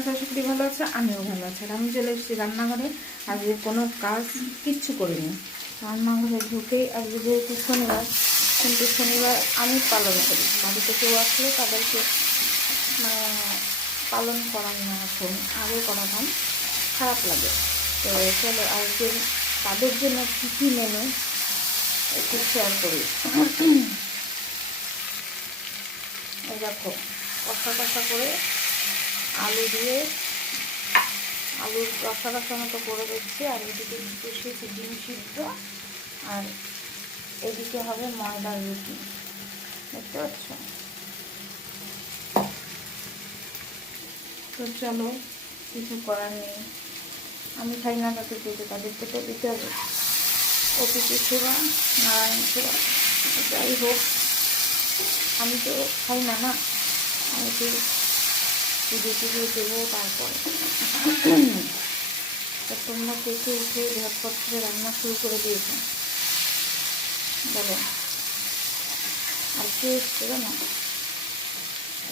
আমার শাশুড়ি ভালো আছে, আমিও ভালো আছি। আর আমি চলে এসেছি রান্নাঘরে। আজকে কোনো কাজ কিচ্ছু করিনি, রান্নাঘরে ঢুকেই আজকে যেহেতু শনিবার, কিন্তু শনিবার আমি পালন করি। বাড়িতে কেউ আসলে তাদেরকে মানে পালন করার না, এখন আগে করাতাম, খারাপ লাগে। তো চলো আজকে তাদের জন্য কী কী মেনু একটু শেয়ার করি। এই দেখো, কষা কষা করে আলু দিয়ে আলুর রসা রসা মতো করে দিচ্ছি। আর এদিকে বসিয়েছি ডিম সিদ্ধ, আর এদিকে হবে ময়দার রুটি, দেখতে পাচ্ছ। তো চলো, কিছু করার নেই, আমি খাই না তাতে দিতে, তাদেরকে তো দিতে হবে। অতিথি সেবা নারায়ণ সেবা, যাই হোক আমি তো খাই না, না আমি তো পুজো টুজো দেবো। তারপরে তোমরা কেটে উঠে ঝটপট করে রান্না শুরু করে দিয়েছো বলো। আর কে এসছে জানো,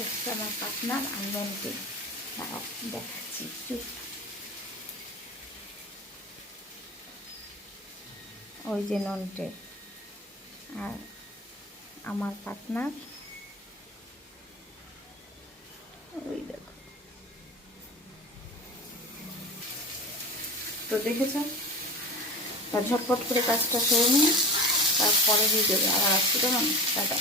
এসছে আমার পার্টনার আর ননকে। দাঁড়াও দেখাচ্ছি একটু। ওই যে ননটে আর আমার পার্টনার, ওই দেখো। তো দেখেছ, তা ঝটপট করে কাজটা সেরে নিয়ে তারপরে দিয়ে দেবে। আবার আসছি, কেমন টাটা।